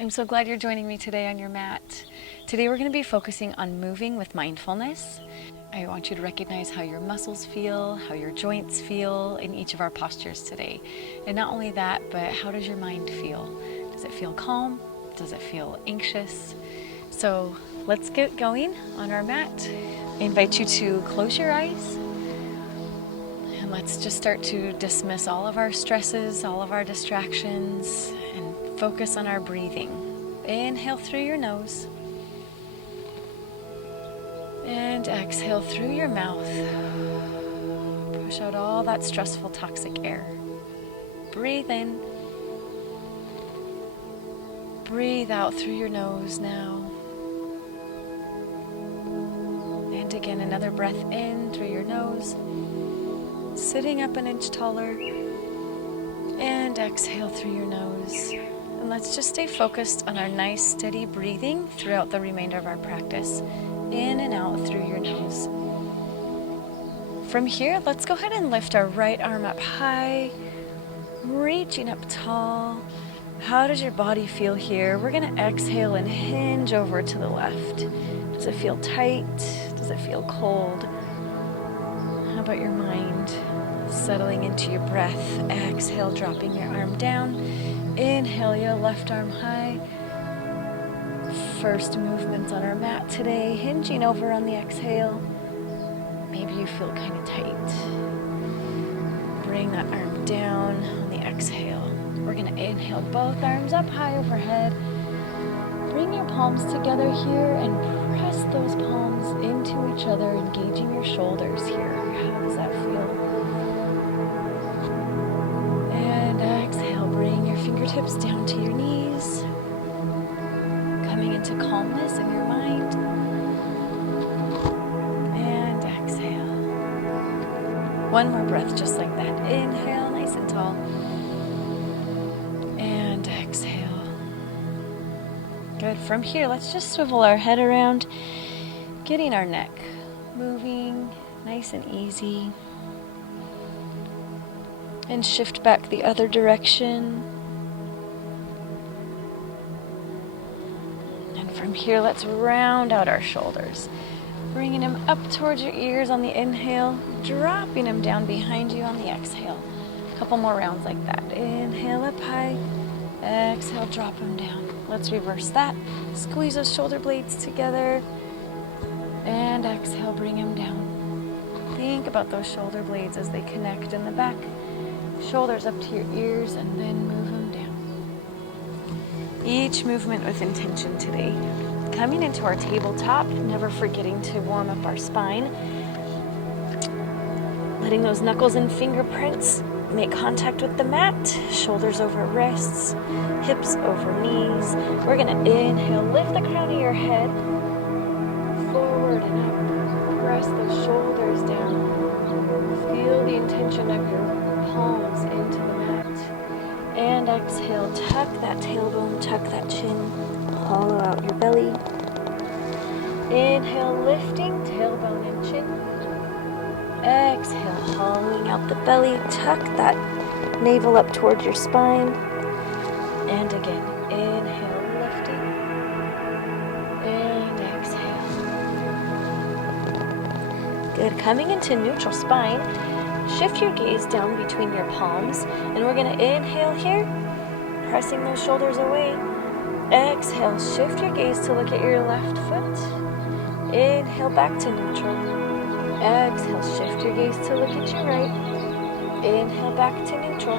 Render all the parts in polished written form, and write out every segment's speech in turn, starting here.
I'm so glad you're joining me today on your mat. Today we're going to be focusing on moving with mindfulness. I want you to recognize how your muscles feel, how your joints feel in each of our postures today. And not only that, but how does your mind feel? Does it feel calm? Does it feel anxious? So let's get going on our mat. I invite you to close your eyes and let's just start to dismiss all of our stresses, all of our distractions, and focus on our breathing. Inhale through your nose and exhale through your mouth. Push out all that stressful, toxic air. Breathe in. Breathe out through your nose now. And again, another breath in through your nose. Sitting up an inch taller. And exhale through your nose. And let's just stay focused on our nice, steady breathing throughout the remainder of our practice. In and out through your nose. From here, let's go ahead and lift our right arm up high, reaching up tall. How does your body feel here? We're going to exhale and hinge over to the left. Does it feel tight? Does it feel cold? How about your mind? Settling into your breath. Exhale, dropping your arm down. Inhale, your left arm high. First movement on our mat today, hinging over on the exhale. Maybe you feel kind of tight. Bring that arm down on the exhale. We're going to inhale both arms up high overhead. Bring your palms together here and press those palms into each other, engaging your shoulders here. How does that feel? And exhale, bring your fingertips down to your knees. Coming into calmness in your mind. And exhale. One more breath just like that. Inhale, nice and tall. And exhale. Good. From here, let's just swivel our head around, getting our neck moving nice and easy. And shift back the other direction. And from here, let's round out our shoulders. Bringing them up towards your ears on the inhale, dropping them down behind you on the exhale. A couple more rounds like that. Inhale up high, exhale, drop them down. Let's reverse that. Squeeze those shoulder blades together. And exhale, bring them down. Think about those shoulder blades as they connect in the back. Shoulders up to your ears and then move them down. Each movement with intention today. Coming into our tabletop, never forgetting to warm up our spine. Letting those knuckles and fingerprints make contact with the mat. Shoulders over wrists, hips over knees. We're going to inhale, lift the crown of your head. Forward and up. Press those shoulders down. Feel the intention of your palms into the mat. And exhale, tuck that tailbone, tuck that chin, hollow out your belly. Inhale, lifting tailbone and chin. Exhale, hollowing out the belly, tuck that navel up towards your spine. And again, inhale, lifting. And exhale. Good, coming into neutral spine. Shift your gaze down between your palms, and we're going to inhale here, pressing those shoulders away. Exhale, shift your gaze to look at your left foot. Inhale, back to neutral. Exhale, shift your gaze to look at your right. Inhale, back to neutral.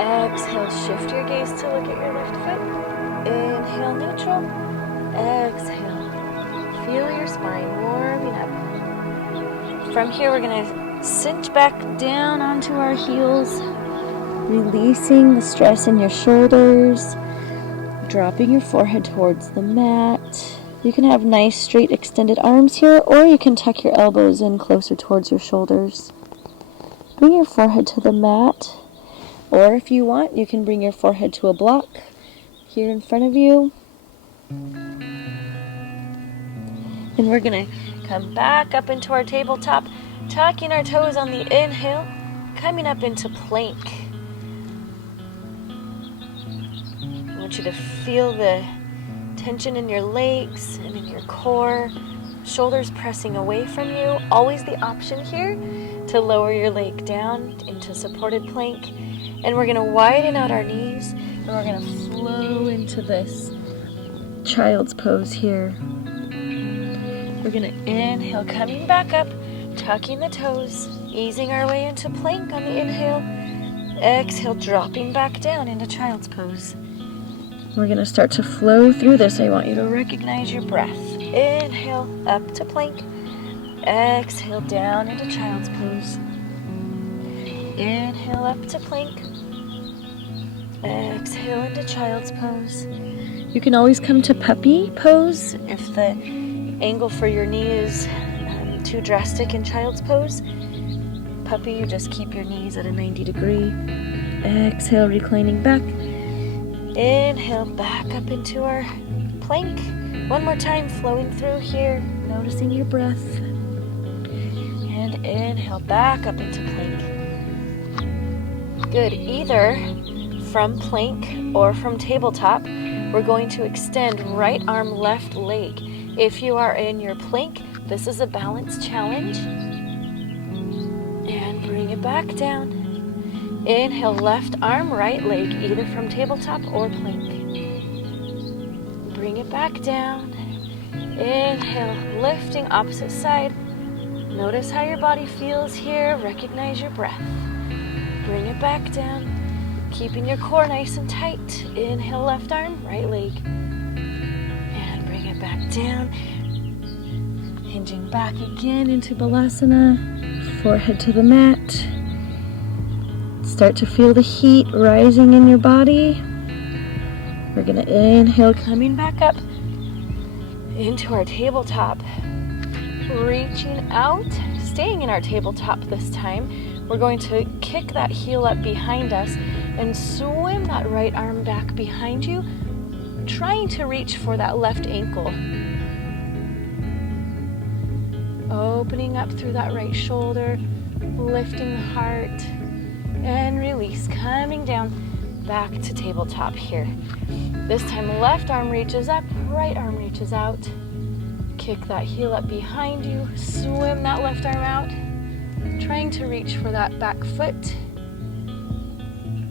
Exhale, shift your gaze to look at your left foot. Inhale, neutral. Exhale. Feel your spine warming up. From here, we're going to cinch back down onto our heels, releasing the stress in your shoulders, dropping your forehead towards the mat. You can have nice straight extended arms here, or you can tuck your elbows in closer towards your shoulders. Bring your forehead to the mat, or if you want, you can bring your forehead to a block here in front of you. And we're going to come back up into our tabletop, tucking our toes on the inhale, coming up into plank. want you to feel the tension in your legs and in your core. Shoulders pressing away from you. Always the option here to lower your leg down into supported plank. And we're going to widen out our knees and we're going to flow into this child's pose here. We're going to inhale, coming back up, tucking the toes, easing our way into plank on the inhale. Exhale, dropping back down into child's pose. We're going to start to flow through this. I want you to recognize your breath. Inhale, up to plank. Exhale, down into child's pose. Inhale, up to plank. Exhale into child's pose. You can always come to puppy pose if the angle for your knee is too drastic in child's pose. Puppy, you just keep your knees at a 90 degree. Exhale, reclining back. Inhale, back up into our plank. One more time, flowing through here, noticing your breath. And inhale, back up into plank. Good. Either from plank or from tabletop, we're going to extend right arm, left leg. If you are in your plank, this is a balance challenge. And bring it back down. Inhale, left arm, right leg, either from tabletop or plank. Bring it back down. Inhale, lifting opposite side. Notice how your body feels here. Recognize your breath. Bring it back down. Keeping your core nice and tight. Inhale, left arm, right leg. And bring it back down. Hinging back again into Balasana. Forehead to the mat. Start to feel the heat rising in your body. We're going to inhale, coming back up into our tabletop. Reaching out, staying in our tabletop this time. We're going to kick that heel up behind us and swim that right arm back behind you, trying to reach for that left ankle. Opening up through that right shoulder, lifting the heart, and release, coming down back to tabletop here. This time left arm reaches up, right arm reaches out. Kick that heel up behind you, swim that left arm out, trying to reach for that back foot.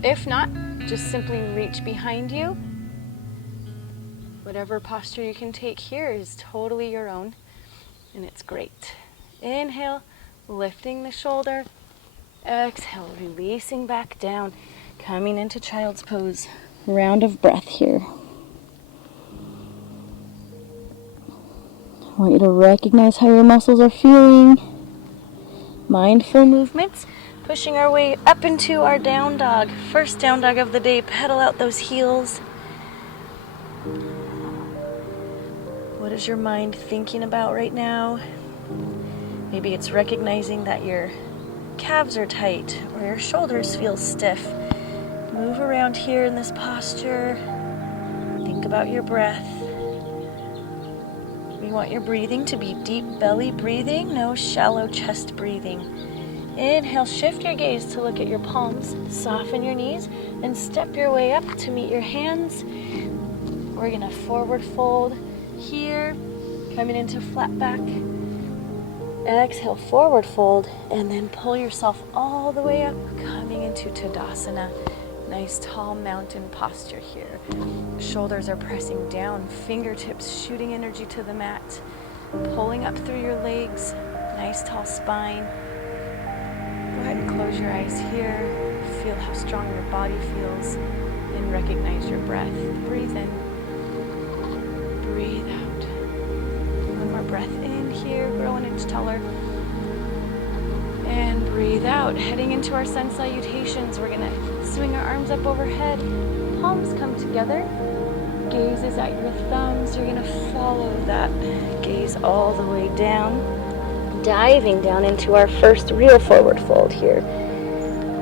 If not, just simply reach behind you. Whatever posture you can take here is totally your own, and it's great. Inhale, lifting the shoulder. Exhale, releasing back down, coming into child's pose. Round of breath here. I want you to recognize how your muscles are feeling. Mindful movements. Pushing our way up into our down dog. First down dog of the day. Pedal out those heels. What is your mind thinking about right now? Maybe it's recognizing that your calves are tight or your shoulders feel stiff. Move around here in this posture. Think about your breath. We want your breathing to be deep belly breathing, no shallow chest breathing. Inhale, shift your gaze to look at your palms. Soften your knees and step your way up to meet your hands. We're going to forward fold here, coming into flat back. Exhale, forward fold, and then pull yourself all the way up, coming into Tadasana. Nice tall mountain posture here. Shoulders are pressing down, fingertips shooting energy to the mat, pulling up through your legs. Nice tall spine. Go ahead and close your eyes here. Feel how strong your body feels and recognize your breath. Breathe in. Breathe out. One more breath in here, grow an inch taller. And breathe out, heading into our sun salutations. We're gonna swing our arms up overhead, palms come together, gaze is at your thumbs. You're gonna follow that gaze all the way down, diving down into our first real forward fold here.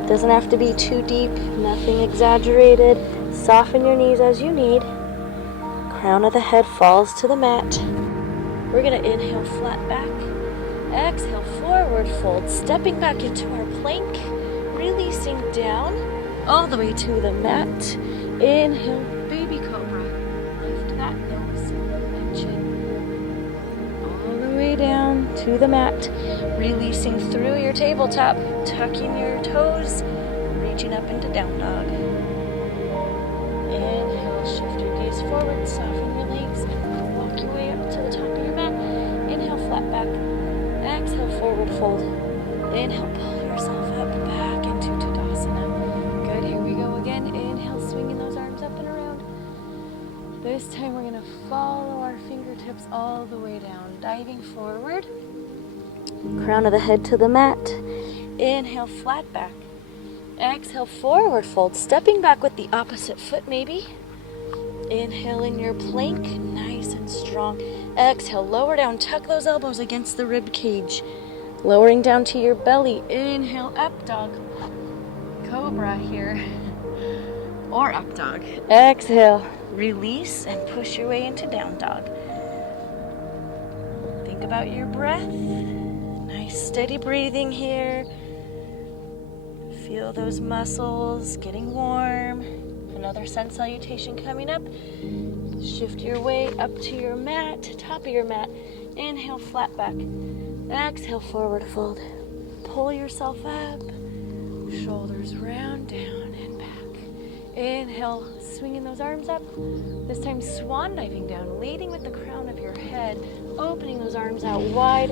Doesn't have to be too deep, nothing exaggerated. Soften your knees as you need. Crown of the head falls to the mat. We're gonna inhale, flat back. Exhale, forward fold, stepping back into our plank, releasing down all the way to the mat. Inhale, baby cobra. to the mat, releasing through your tabletop, tucking your toes, reaching up into down dog. Inhale, shift your gaze forward, soften your legs, and walk your way up to the top of your mat. Inhale, flat back. Exhale, forward fold. Inhale, pull yourself up, back into Tadasana. Good, here we go again. Inhale, swinging those arms up and around. This time we're gonna follow our fingertips all the way down, diving forward. Crown of the head to the mat. Inhale, flat back. Exhale, forward fold, stepping back with the opposite foot maybe. Inhale in your plank, nice and strong. Exhale, lower down, tuck those elbows against the rib cage. Lowering down to your belly. Inhale, up dog. Cobra here. Or up dog. Exhale, release and push your way into down dog. Think about your breath. Nice steady breathing here. Feel those muscles getting warm. Another sun salutation coming up. Shift your way up to your mat, top of your mat. Inhale, flat back. Exhale, forward fold. Pull yourself up. Shoulders round, down, and back. Inhale, swinging those arms up. This time swan diving down, leading with the crown of your head. Opening those arms out wide.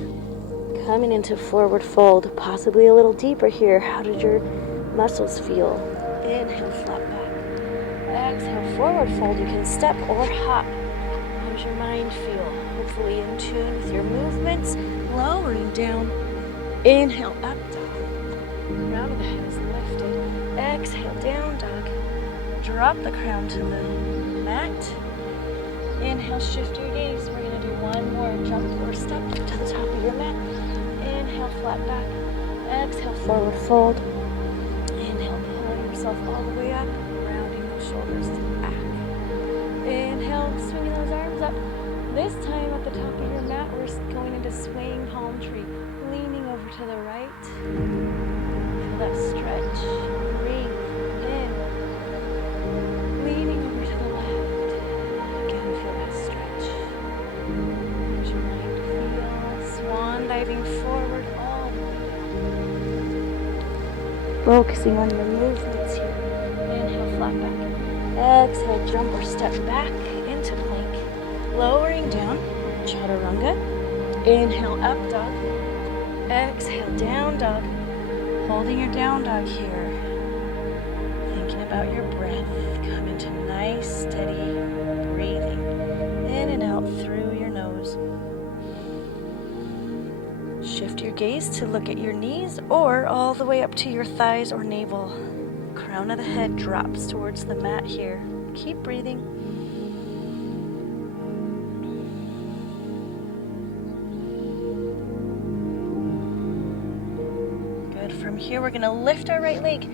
Coming into forward fold, possibly a little deeper here. How did your muscles feel? Inhale, flat back. Exhale, forward fold. You can step or hop. How does your mind feel? Hopefully in tune with your movements. Lowering down. Inhale, up dog. Crown of the head is lifted. Exhale, down dog. Drop the crown to the mat. Inhale, shift your gaze. We're going to do one more jump or step to the top of your mat. Inhale, flat back. Exhale, forward fold. Inhale, pull yourself all the way up, rounding those shoulders back. Inhale, swinging those arms up. This time at the top of your mat, we're going into swaying palm tree, leaning over to the right. Feel that stretch. Breathe in. Leaning over to the left. Again, feel that stretch. As your mind feels. Swan diving forward all the way down. Focusing on your movements here. Inhale, flat back. Exhale, jump or step back into plank. Lowering down, chaturanga. Inhale, up dog. Exhale, down dog. Holding your down dog here. Thinking about your breath. Come into nice, steady breathing. In and out through your nose. Shift your gaze to look at your knees or all the way up to your thighs or navel. Crown of the head drops towards the mat here. Keep breathing. Good. From here, we're going to lift our right leg.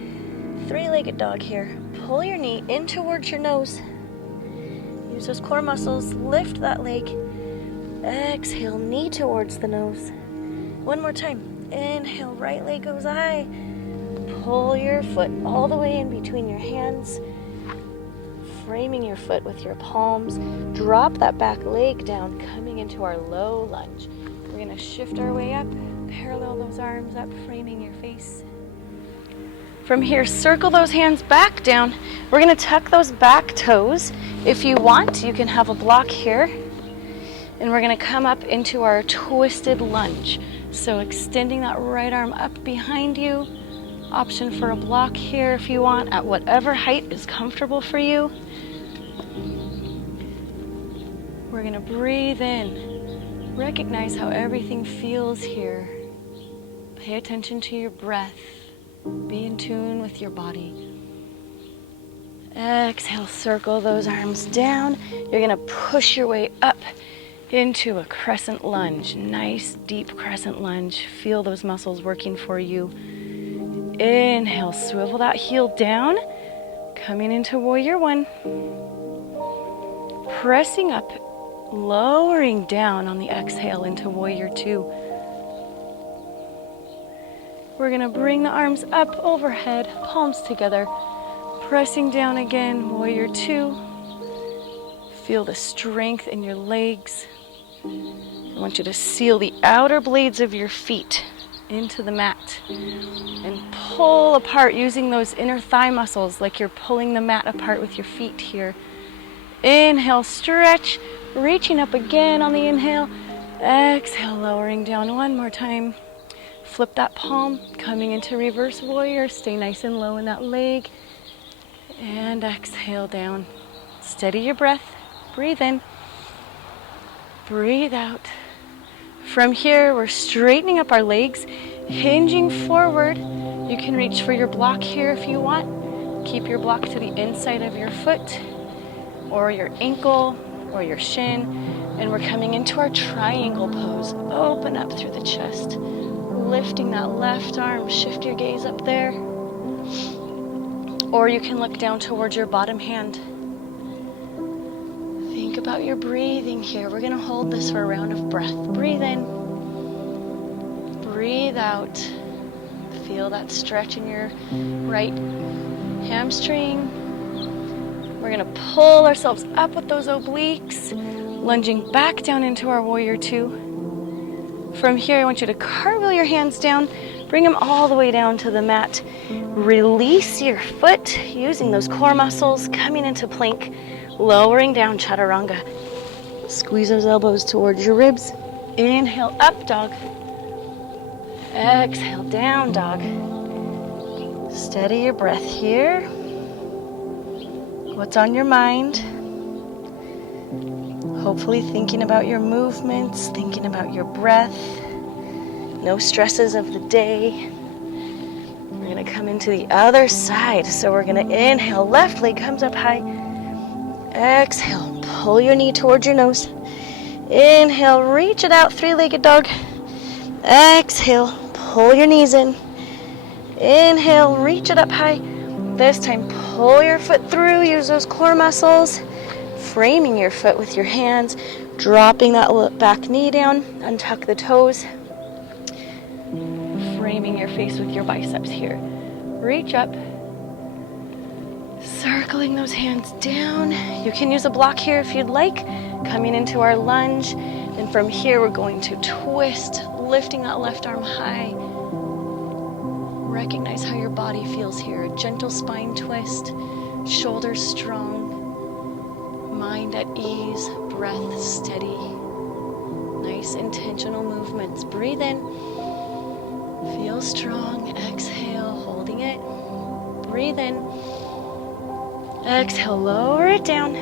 Three-legged dog here. Pull your knee in towards your nose. Use those core muscles. Lift that leg. Exhale, knee towards the nose. One more time. Inhale, right leg goes high. Pull your foot all the way in between your hands. Framing your foot with your palms. Drop that back leg down, coming into our low lunge. We're going to shift our way up. Parallel those arms up, framing your face. From here, circle those hands back down. We're going to tuck those back toes. If you want, you can have a block here. And we're going to come up into our twisted lunge. So extending that right arm up behind you. Option for a block here if you want, at whatever height is comfortable for you. We're going to breathe in. Recognize how everything feels here. Pay attention to your breath. Be in tune with your body. Exhale, circle those arms down. You're going to push your way up into a crescent lunge. Nice, deep crescent lunge. Feel those muscles working for you. Inhale, swivel that heel down. Coming into warrior one. Pressing up, lowering down on the exhale into warrior two. We're going to bring the arms up overhead, palms together. Pressing down again, warrior two. Feel the strength in your legs. I want you to seal the outer blades of your feet into the mat and pull apart using those inner thigh muscles like you're pulling the mat apart with your feet here. Inhale, stretch, reaching up again on the inhale. Exhale, lowering down one more time. Flip that palm, coming into reverse warrior. Stay nice and low in that leg. And exhale down. Steady your breath. Breathe in. Breathe out. From here, we're straightening up our legs, hinging forward. You can reach for your block here if you want. Keep your block to the inside of your foot or your ankle or your shin. And we're coming into our triangle pose. Open up through the chest, lifting that left arm. Shift your gaze up there. Or you can look down towards your bottom hand. Think about your breathing here. We're gonna hold this for a round of breath. Breathe in, breathe out. Feel that stretch in your right hamstring. We're gonna pull ourselves up with those obliques, lunging back down into our warrior two. From here, I want you to cartwheel your hands down, bring them all the way down to the mat. Release your foot using those core muscles, coming into plank, lowering down chaturanga. Squeeze those elbows towards your ribs. Inhale, up dog. Exhale, down dog. Steady your breath here. What's on your mind? Hopefully thinking about your movements, thinking about your breath. No stresses of the day. We're gonna come into the other side. So we're gonna inhale, left leg comes up high. Exhale, pull your knee towards your nose. Inhale, reach it out, three-legged dog. Exhale, pull your knees in. Inhale, reach it up high. This time, pull your foot through, use those core muscles. Framing your foot with your hands, dropping that back knee down, untuck the toes. Framing your face with your biceps here. Reach up. Circling those hands down. You can use a block here if you'd like. Coming into our lunge. And from here, we're going to twist, lifting that left arm high. Recognize how your body feels here. A gentle spine twist, shoulders strong, mind at ease, breath steady. Nice intentional movements. Breathe in. Feel strong. Exhale, holding it. Breathe in. Exhale, lower it down.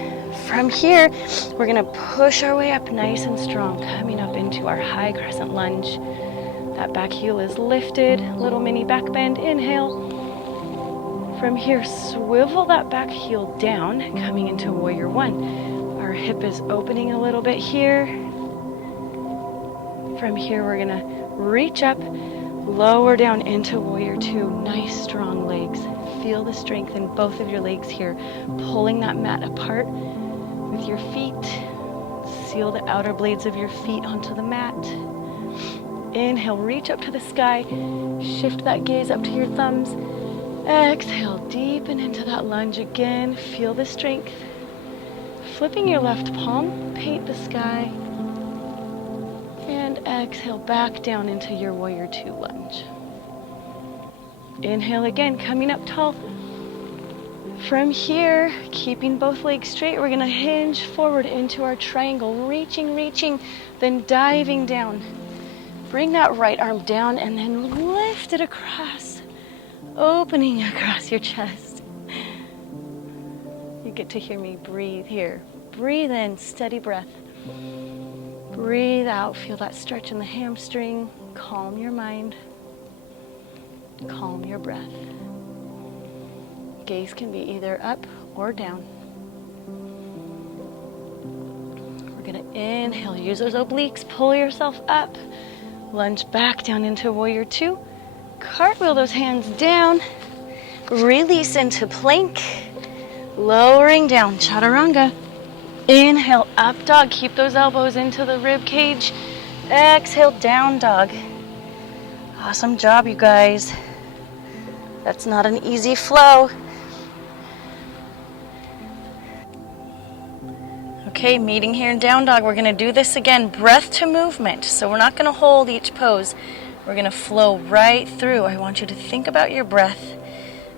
From here, we're gonna push our way up nice and strong, coming up into our high crescent lunge. That back heel is lifted, little mini back bend, inhale. From here, swivel that back heel down, coming into warrior one. Our hip is opening a little bit here. From here, we're gonna reach up, lower down into warrior two. Nice strong legs. Feel the strength in both of your legs here. Pulling that mat apart with your feet. Seal the outer blades of your feet onto the mat. Inhale, reach up to the sky. Shift that gaze up to your thumbs. Exhale, deepen into that lunge again. Feel the strength. Flipping your left palm, paint the sky. And exhale, back down into your warrior two lunge. Inhale again, coming up tall. From here, keeping both legs straight, we're gonna hinge forward into our triangle, reaching, then diving down. Bring that right arm down and then lift it across, opening across your chest. You get to hear me breathe here. Breathe in, steady breath. Breathe out, feel that stretch in the hamstring. Calm your mind. Calm your breath. Gaze can be either up or down. We're gonna inhale, use those obliques, pull yourself up, lunge back down into warrior two, cartwheel those hands down, release into plank, lowering down, chaturanga. Inhale, up dog, keep those elbows into the rib cage. Exhale, down dog. Awesome job, you guys. That's not an easy flow. Okay, meeting here in down dog. We're gonna do this again, breath to movement. So we're not gonna hold each pose. We're gonna flow right through. I want you to think about your breath.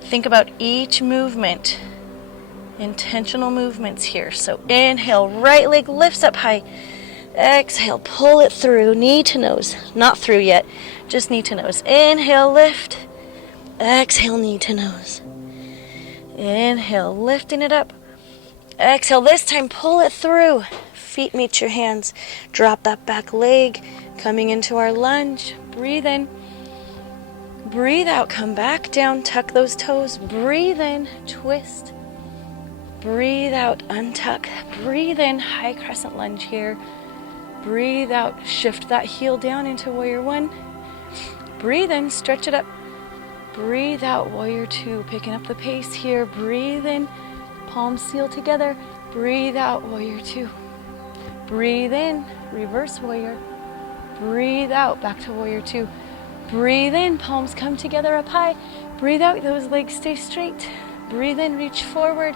Think about each movement. Intentional movements here. So inhale, right leg lifts up high. Exhale, pull it through, knee to nose. Not through yet, just knee to nose. Inhale, lift. Exhale, knee to nose. Inhale, lifting it up. Exhale, this time pull it through. Feet meet your hands. Drop that back leg. Coming into our lunge. Breathe in. Breathe out, come back down, tuck those toes. Breathe in, twist. Breathe out, untuck. Breathe in, high crescent lunge here. Breathe out, shift that heel down into warrior one. Breathe in, stretch it up. Breathe out, warrior two, picking up the pace here. Breathe in, palms seal together. Breathe out, warrior two. Breathe in, reverse warrior. Breathe out, back to warrior two. Breathe in, palms come together up high. Breathe out, those legs stay straight. Breathe in, reach forward.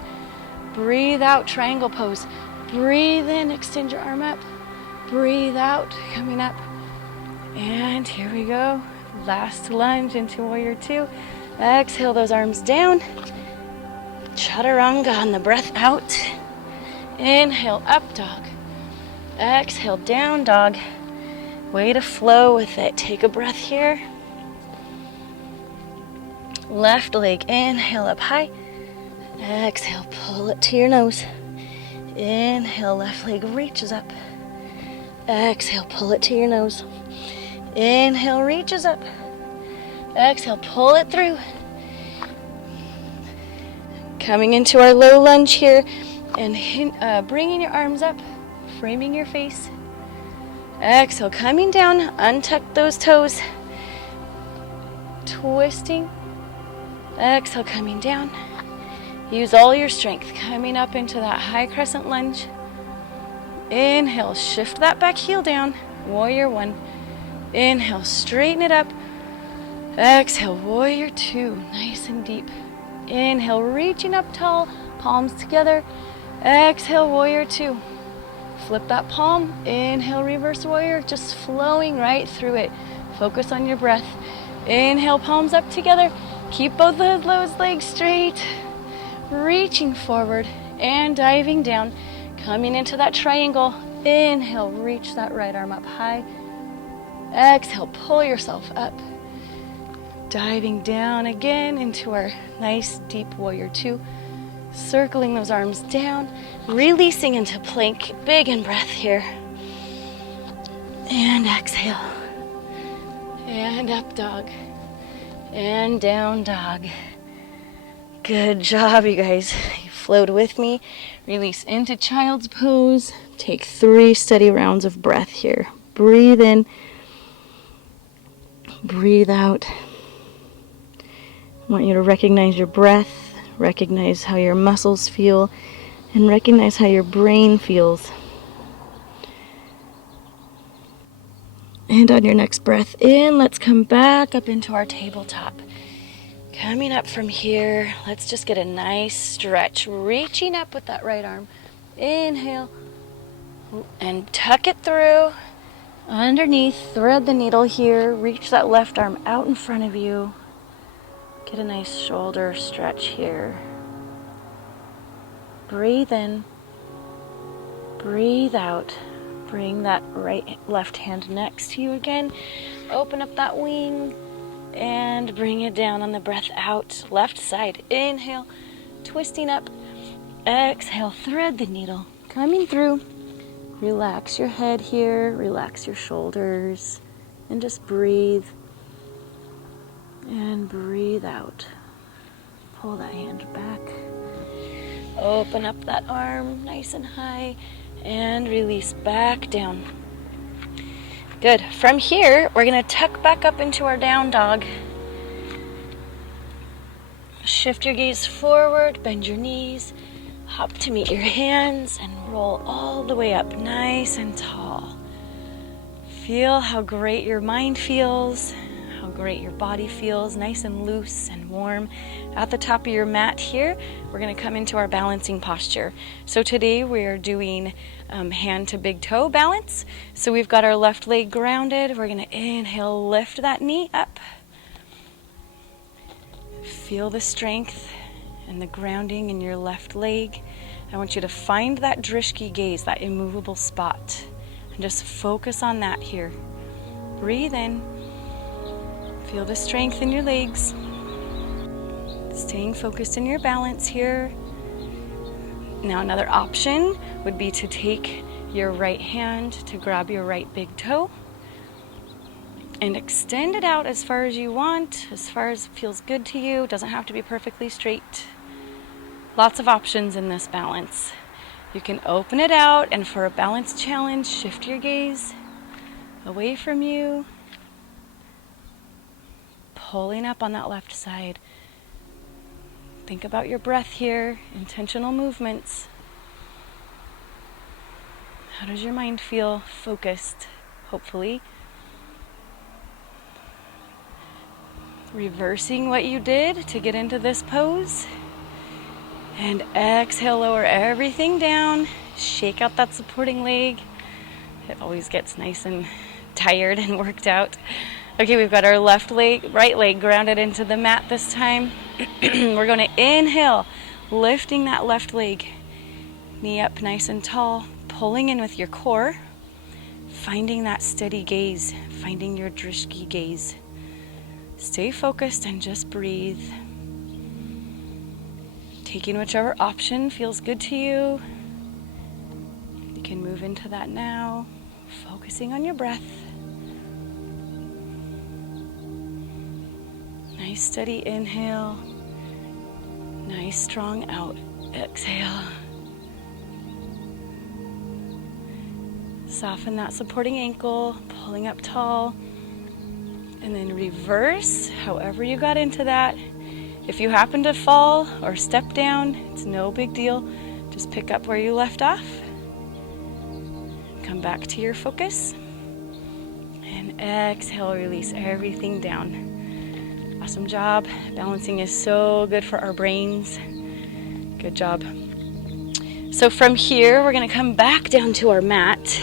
Breathe out, triangle pose. Breathe in, extend your arm up. Breathe out, coming up. And here we go. Last lunge into warrior two. Exhale those arms down. Chaturanga on the breath out. Inhale, up dog. Exhale, down dog. Way to flow with it. Take a breath here. Left leg, inhale up high. Exhale, pull it to your nose. Inhale, left leg reaches up. Exhale, pull it to your nose. Inhale, reaches up. Exhale, pull it through. Coming into our low lunge here and bringing your arms up, framing your face. Exhale, coming down, untuck those toes. Twisting. Exhale, coming down. Use all your strength, coming up into that high crescent lunge. Inhale, shift that back heel down. Warrior one. Inhale, straighten it up. Exhale, warrior two, nice and deep. Inhale, reaching up tall, palms together. Exhale, warrior two. Flip that palm. Inhale, reverse warrior, just flowing right through it. Focus on your breath. Inhale, palms up together. Keep both of those legs straight. Reaching forward and diving down. Coming into that triangle. Inhale, reach that right arm up high. Exhale, pull yourself up. Diving down again into our nice deep warrior two. Circling those arms down. Releasing into plank. Big in breath here. And exhale. And up dog. And down dog. Good job, you guys. You flowed with me. Release into child's pose. Take 3 steady rounds of breath here. Breathe in. Breathe out. I want you to recognize your breath, recognize how your muscles feel, and recognize how your brain feels. And on your next breath in, let's come back up into our tabletop. Coming up from here, let's just get a nice stretch, reaching up with that right arm. Inhale, and tuck it through. Underneath, thread the needle here, reach that left arm out in front of you. Get a nice shoulder stretch here. Breathe in, breathe out. Bring that left hand next to you again. Open up that wing and bring it down on the breath out. Left side, inhale, twisting up. Exhale, thread the needle, coming through. Relax your head here, relax your shoulders, and just breathe. And breathe out. Pull that hand back. Open up that arm nice and high and release back down. Good. From here, we're going to tuck back up into our down dog. Shift your gaze forward, bend your knees, hop to meet your hands, and roll all the way up nice and tall. Feel how great your mind feels, how great your body feels, nice and loose and warm. At the top of your mat here, we're going to come into our balancing posture. So today we're doing hand to big toe balance. So we've got our left leg grounded. We're going to inhale, lift that knee up. Feel the strength and the grounding in your left leg. I want you to find that drishti gaze, that immovable spot, and just focus on that here. Breathe in. Feel the strength in your legs. Staying focused in your balance here. Now another option would be to take your right hand to grab your right big toe and extend it out as far as you want, as far as feels good to you. It doesn't have to be perfectly straight. Lots of options in this balance. You can open it out, and for a balance challenge, shift your gaze away from you, pulling up on that left side. Think about your breath here, intentional movements. How does your mind feel? Focused, hopefully. Reversing what you did to get into this pose. And exhale, lower everything down. Shake out that supporting leg. It always gets nice and tired and worked out. Okay, we've got our right leg grounded into the mat this time. We're going to inhale, lifting that left leg. Knee up nice and tall, pulling in with your core. Finding that steady gaze, finding your drishti gaze. Stay focused and just breathe. Taking whichever option feels good to you. You can move into that now, focusing on your breath. Nice steady inhale. Nice strong out. Exhale. Soften that supporting ankle, pulling up tall. And then reverse however you got into that. If you happen to fall or step down, it's no big deal. Just pick up where you left off. Come back to your focus. And exhale, release everything down. Awesome job. Balancing is so good for our brains. Good job. So from here, we're going to come back down to our mat.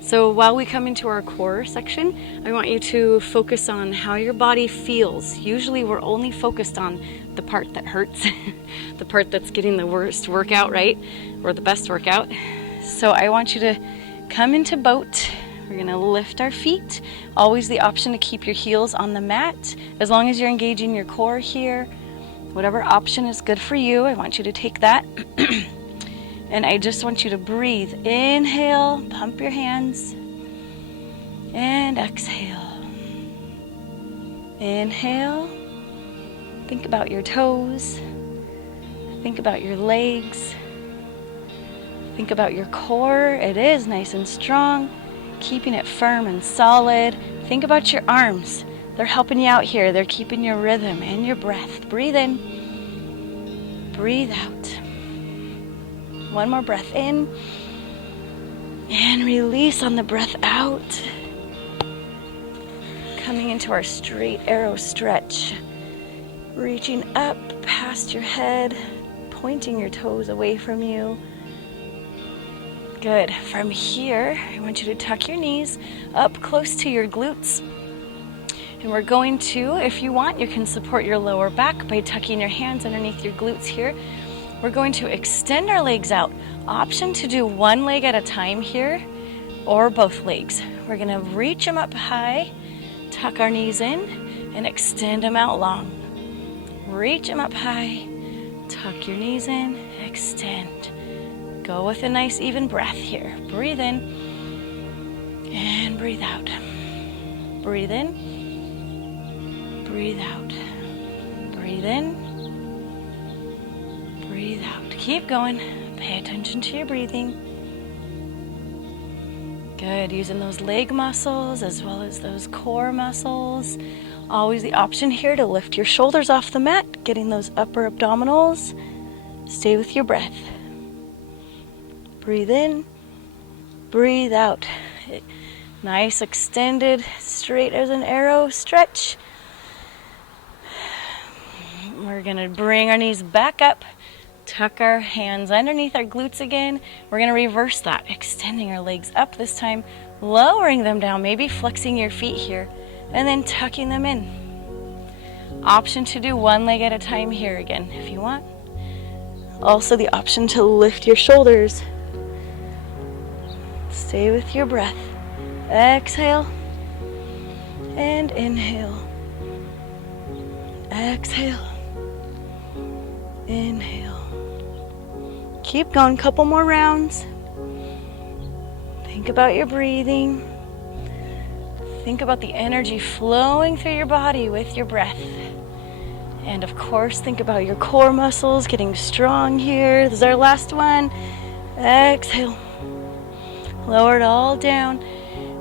So while we come into our core section, I want you to focus on how your body feels. Usually we're only focused on the part that hurts, the part that's getting the worst workout, right? Or the best workout. So I want you to come into boat. We're gonna lift our feet. Always the option to keep your heels on the mat. As long as you're engaging your core here, whatever option is good for you, I want you to take that. And I just want you to breathe. Inhale, pump your hands. And exhale. Inhale. Think about your toes. Think about your legs. Think about your core. It is nice and strong. Keeping it firm and solid. Think about your arms. They're helping you out here. They're keeping your rhythm and your breath. Breathe in. Breathe out. One more breath in. And release on the breath out. Coming into our straight arrow stretch. Reaching up past your head. Pointing your toes away from you. Good. From here, I want you to tuck your knees up close to your glutes. And we're going to, if you want, you can support your lower back by tucking your hands underneath your glutes here. We're going to extend our legs out. Option to do one leg at a time here, or both legs. We're going to reach them up high, tuck our knees in, and extend them out long. Reach them up high, tuck your knees in, extend. Go with a nice even breath here. Breathe in, and breathe out. Breathe in, breathe out. Breathe in, breathe out. Keep going. Pay attention to your breathing. Good. Using those leg muscles as well as those core muscles. Always the option here to lift your shoulders off the mat, getting those upper abdominals. Stay with your breath. Breathe in. Breathe out. Nice extended, straight as an arrow stretch. We're gonna bring our knees back up, tuck our hands underneath our glutes again. We're gonna reverse that, extending our legs up this time, lowering them down, maybe flexing your feet here, and then tucking them in. Option to do one leg at a time here again, if you want. Also the option to lift your shoulders. Stay with your breath. Exhale and inhale. Exhale. Inhale. Keep going, couple more rounds. Think about your breathing. Think about the energy flowing through your body with your breath. And of course, think about your core muscles getting strong here. This is our last one. Exhale. Lower it all down.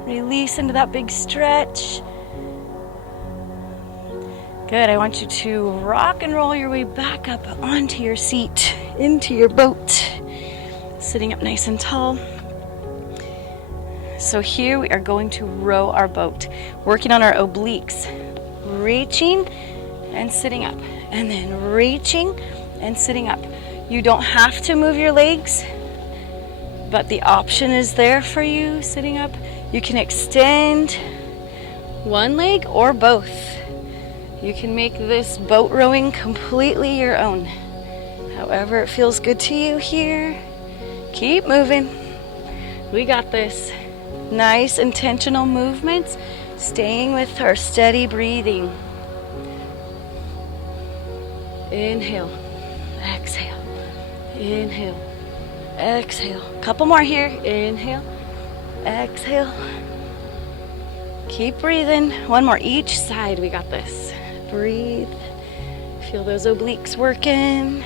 Release into that big stretch. Good. I want you to rock and roll your way back up onto your seat, into your boat. Sitting up nice and tall. So here we are going to row our boat, working on our obliques. Reaching and sitting up, and then reaching and sitting up. You don't have to move your legs, but the option is there for you sitting up. You can extend one leg or both. You can make this boat rowing completely your own. However it feels good to you here. Keep moving. We got this. Nice intentional movements, staying with our steady breathing. Inhale, exhale, inhale, exhale. Couple more here. Inhale, exhale. Keep breathing. One more each side. We got this. Breathe. Feel those obliques working.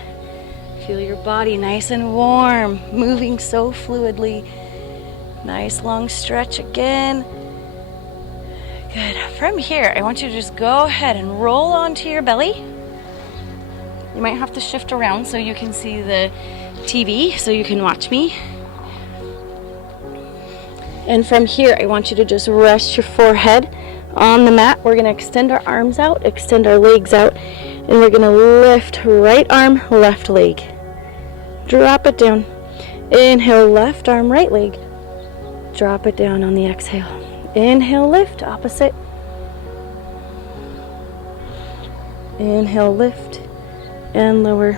Feel your body nice and warm, moving so fluidly. Nice long stretch again. Good. From here, I want you to just go ahead and roll onto your belly. You might have to shift around so you can see the TV, so you can watch me. And from here, I want you to just rest your forehead on the mat. We're gonna extend our arms out, extend our legs out, and we're gonna lift right arm, left leg. Drop it down. Inhale, left arm, right leg. Drop it down on the exhale. Inhale, lift, opposite. Inhale, lift, and lower.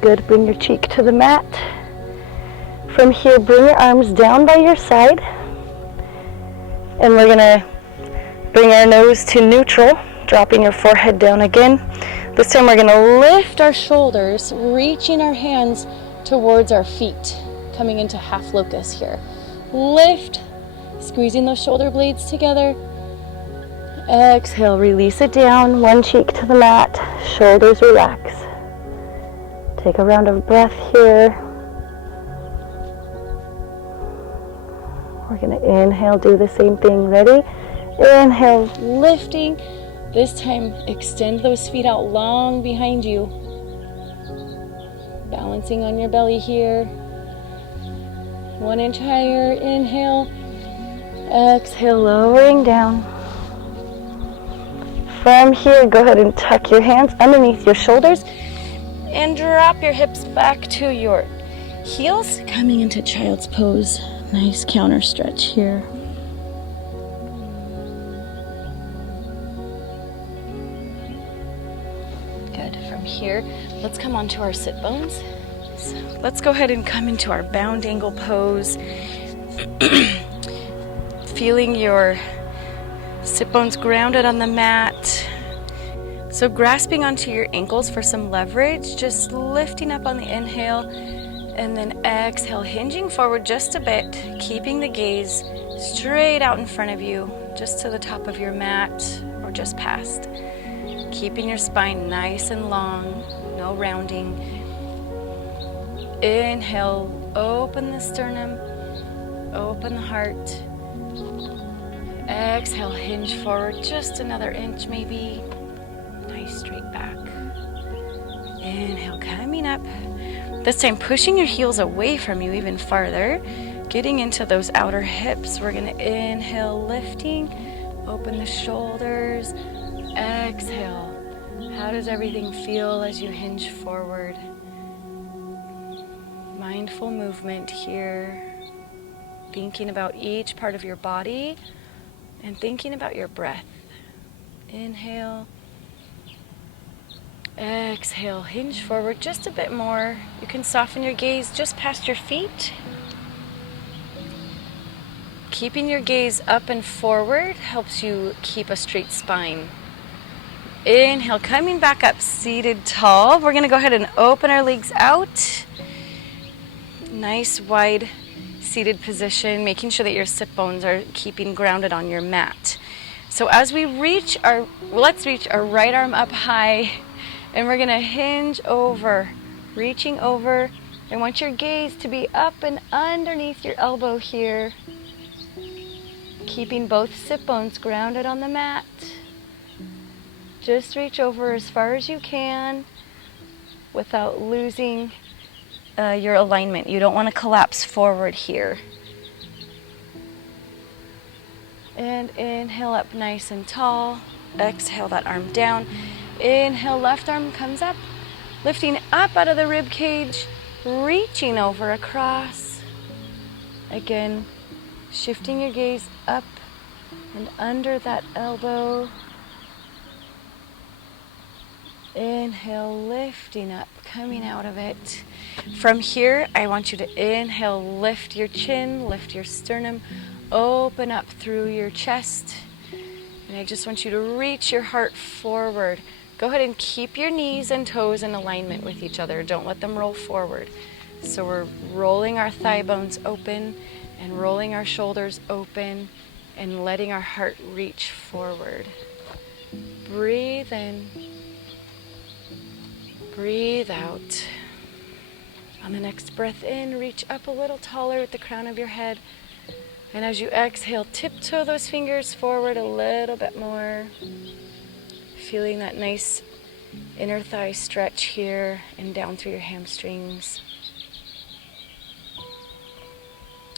Good, bring your cheek to the mat. From here, bring your arms down by your side. And we're gonna bring our nose to neutral, dropping your forehead down again. This time we're gonna lift our shoulders, reaching our hands towards our feet, coming into half locust here. Lift, squeezing those shoulder blades together. Exhale, release it down, one cheek to the mat, shoulders relax. Take a round of breath here. We're gonna inhale, do the same thing, ready? Inhale, lifting. This time, extend those feet out long behind you. Balancing on your belly here. 1 inch higher, inhale. Exhale, lowering down. From here, go ahead and tuck your hands underneath your shoulders and drop your hips back to your heels, coming into child's pose. Nice counter stretch here. Good. From here, let's come onto our sit bones. So let's go ahead and come into our bound angle pose. Feeling your sit bones grounded on the mat. So grasping onto your ankles for some leverage, just lifting up on the inhale, and then exhale, hinging forward just a bit, keeping the gaze straight out in front of you, just to the top of your mat or just past. Keeping your spine nice and long, no rounding. Inhale, open the sternum, open the heart. Exhale, hinge forward just another inch maybe. Nice straight back. Inhale, coming up. This time pushing your heels away from you even farther. getting into those outer hips. We're gonna inhale, lifting, open the shoulders, exhale. How does everything feel as you hinge forward? Mindful movement here, thinking about each part of your body and thinking about your breath. Inhale, exhale, hinge forward just a bit more. You can soften your gaze just past your feet. Keeping your gaze up and forward helps you keep a straight spine. Inhale, coming back up, seated tall. We're gonna go ahead and open our legs out. Nice wide seated position, making sure that your sit bones are keeping grounded on your mat. So as we let's reach our right arm up high, and we're gonna hinge over, reaching over. I want your gaze to be up and underneath your elbow here, keeping both sit bones grounded on the mat. Just reach over as far as you can without losing your alignment. You don't want to collapse forward here. And inhale up nice and tall. Exhale that arm down. Inhale, left arm comes up, lifting up out of the rib cage, reaching over across. Again, shifting your gaze up and under that elbow. Inhale, lifting up, coming out of it. From here, I want you to inhale, lift your chin, lift your sternum, open up through your chest. And I just want you to reach your heart forward. Go ahead and keep your knees and toes in alignment with each other. Don't let them roll forward. So we're rolling our thigh bones open and rolling our shoulders open and letting our heart reach forward. Breathe in. Breathe out. On the next breath in, reach up a little taller with the crown of your head. And as you exhale, tiptoe those fingers forward a little bit more. Feeling that nice inner thigh stretch here and down through your hamstrings.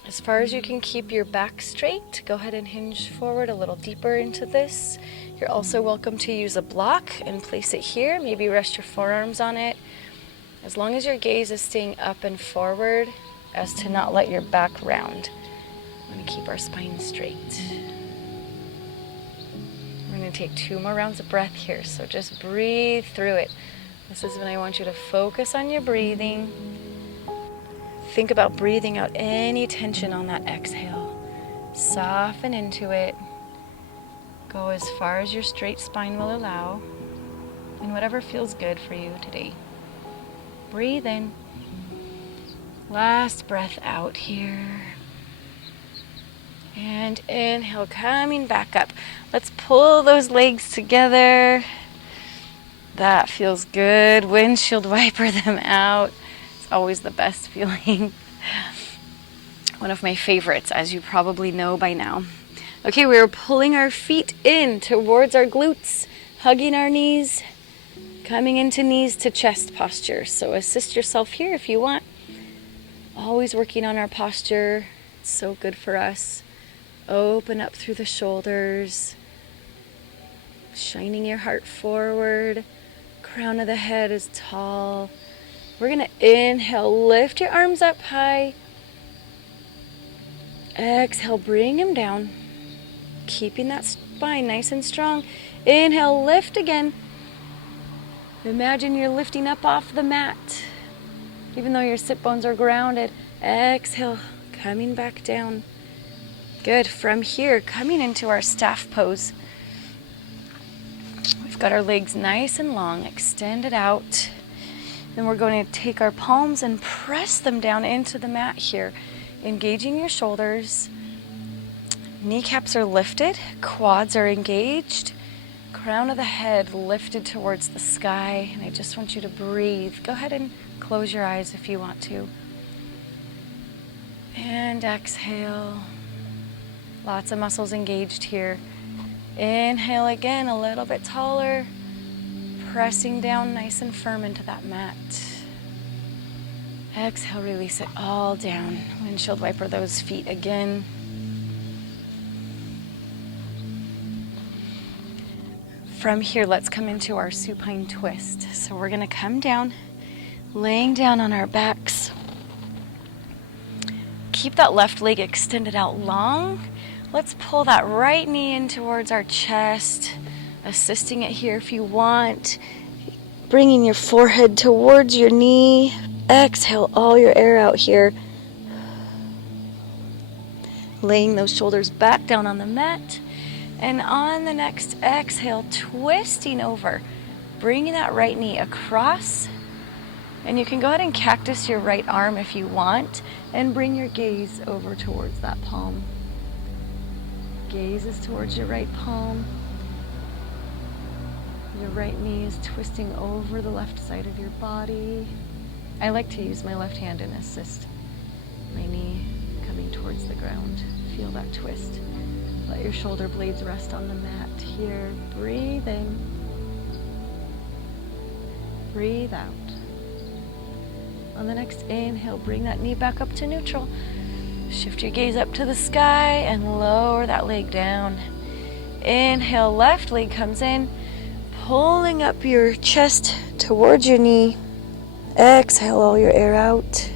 As far as you can keep your back straight, go ahead and hinge forward a little deeper into this. You're also welcome to use a block and place it here. Maybe rest your forearms on it. As long as your gaze is staying up and forward as to not let your back round. I'm going to keep our spine straight. We're going to take 2 more rounds of breath here, so just breathe through it. This is when I want you to focus on your breathing. Think about breathing out any tension on that exhale. Soften into it. Go as far as your straight spine will allow, and whatever feels good for you today. Breathe in. Last breath out here. And inhale, coming back up. Let's pull those legs together. That feels good. Windshield wiper them out. It's always the best feeling. One of my favorites, as you probably know by now. Okay, we're pulling our feet in towards our glutes, hugging our knees, coming into knees to chest posture. So assist yourself here if you want. Always working on our posture. It's so good for us. Open up through the shoulders, shining your heart forward. Crown of the head is tall. We're going to inhale, lift your arms up high. Exhale, bring them down. Keeping that spine nice and strong. Inhale, lift again. Imagine you're lifting up off the mat, even though your sit bones are grounded. Exhale, coming back down. Good. From here, coming into our staff pose. We've got our legs nice and long, extended out. Then we're going to take our palms and press them down into the mat here, engaging your shoulders. Kneecaps are lifted, quads are engaged, crown of the head lifted towards the sky, and I just want you to breathe. Go ahead and close your eyes if you want to. And exhale. Lots of muscles engaged here. Inhale again, a little bit taller, pressing down nice and firm into that mat. Exhale, release it all down. Windshield wiper those feet again. From here, let's come into our supine twist. So we're gonna come down, laying down on our backs. Keep that left leg extended out long. Let's pull that right knee in towards our chest, assisting it here if you want. Bringing your forehead towards your knee. Exhale all your air out here. Laying those shoulders back down on the mat. And on the next exhale, twisting over, bringing that right knee across. And you can go ahead and cactus your right arm if you want, and bring your gaze over towards that palm. Gaze is towards your right palm. Your right knee is twisting over the left side of your body. I like to use my left hand and assist my knee coming towards the ground. Feel that twist. Let your shoulder blades rest on the mat here. Breathe in. Breathe out. On the next inhale, bring that knee back up to neutral. Shift your gaze up to the sky and lower that leg down. Inhale, left leg comes in, pulling up your chest towards your knee. Exhale all your air out.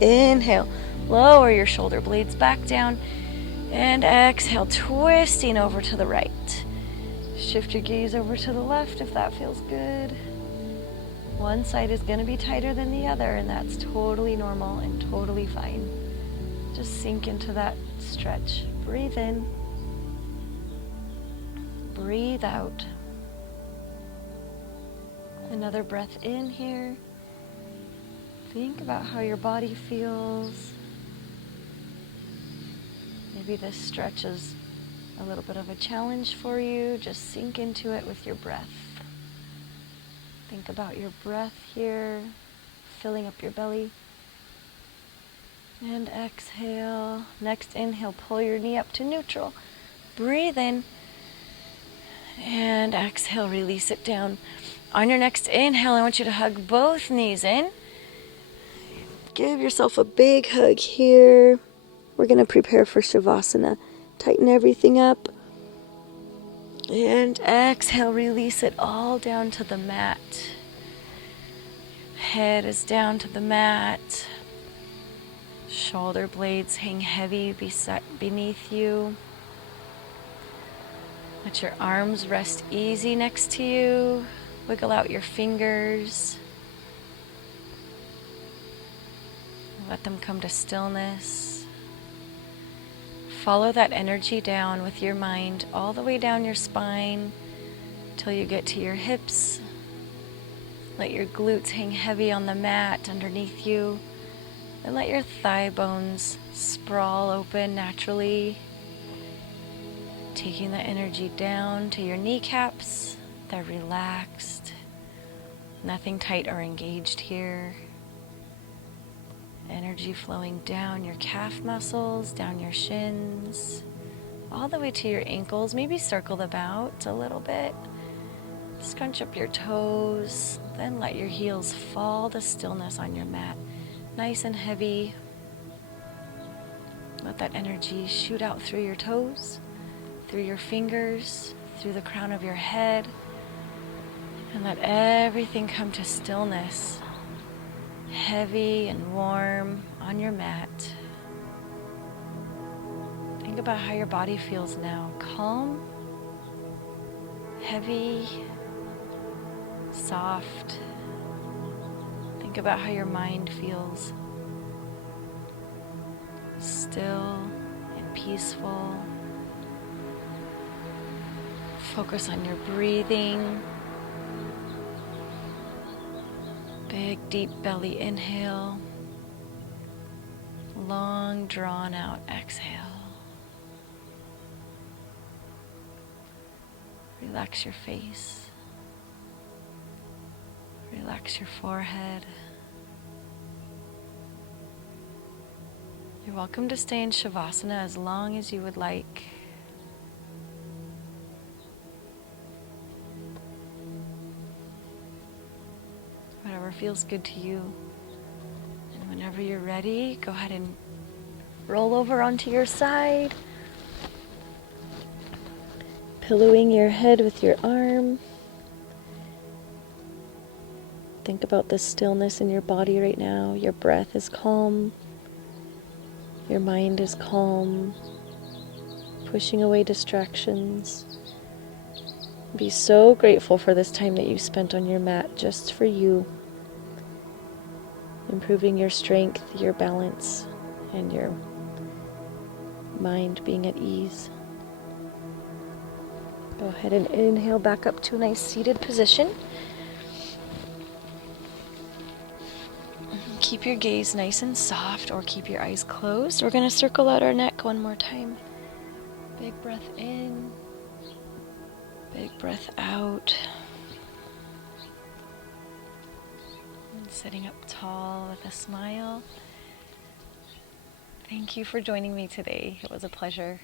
Inhale, lower your shoulder blades back down. And exhale, twisting over to the right. Shift your gaze over to the left if that feels good. One side is going to be tighter than the other, and that's totally normal and totally fine. Just sink into that stretch. Breathe in. Breathe out. Another breath in here. Think about how your body feels. Maybe this stretch is a little bit of a challenge for you. Just sink into it with your breath. Think about your breath here, filling up your belly. And exhale. Next inhale, pull your knee up to neutral. Breathe in. And exhale, release it down. On your next inhale, I want you to hug both knees in. Give yourself a big hug here. We're going to prepare for Shavasana. Tighten everything up. And exhale, release it all down to the mat. Head is down to the mat. Shoulder blades hang heavy beneath you. Let your arms rest easy next to you. Wiggle out your fingers. Let them come to stillness. Follow that energy down with your mind all the way down your spine till you get to your hips. Let your glutes hang heavy on the mat underneath you. And let your thigh bones sprawl open naturally. Taking the energy down to your kneecaps. They're relaxed. Nothing tight or engaged here. Energy flowing down your calf muscles, down your shins, all the way to your ankles. Maybe circle them out a little bit. Scrunch up your toes, then let your heels fall to stillness on your mat. Nice and heavy. Let that energy shoot out through your toes, through your fingers, through the crown of your head, and let everything come to stillness. Heavy and warm on your mat. Think about how your body feels now. Calm, heavy, soft. Think about how your mind feels. Still and peaceful. Focus on your breathing. Big, deep belly inhale. Long, drawn out exhale. Relax your face. Relax your forehead. You're welcome to stay in Shavasana as long as you would like. Whatever feels good to you. Whenever you're ready, go ahead and roll over onto your side, pillowing your head with your arm. Think about the stillness in your body right now. Your breath is calm. Your mind is calm. Pushing away distractions. Be so grateful for this time that you spent on your mat just for you. Improving your strength, your balance, and your mind being at ease. Go ahead and inhale back up to a nice seated position. Keep your gaze nice and soft, or keep your eyes closed. We're going to circle out our neck one more time. Big breath in. Big breath out. And sitting up tall with a smile. Thank you for joining me today. It was a pleasure.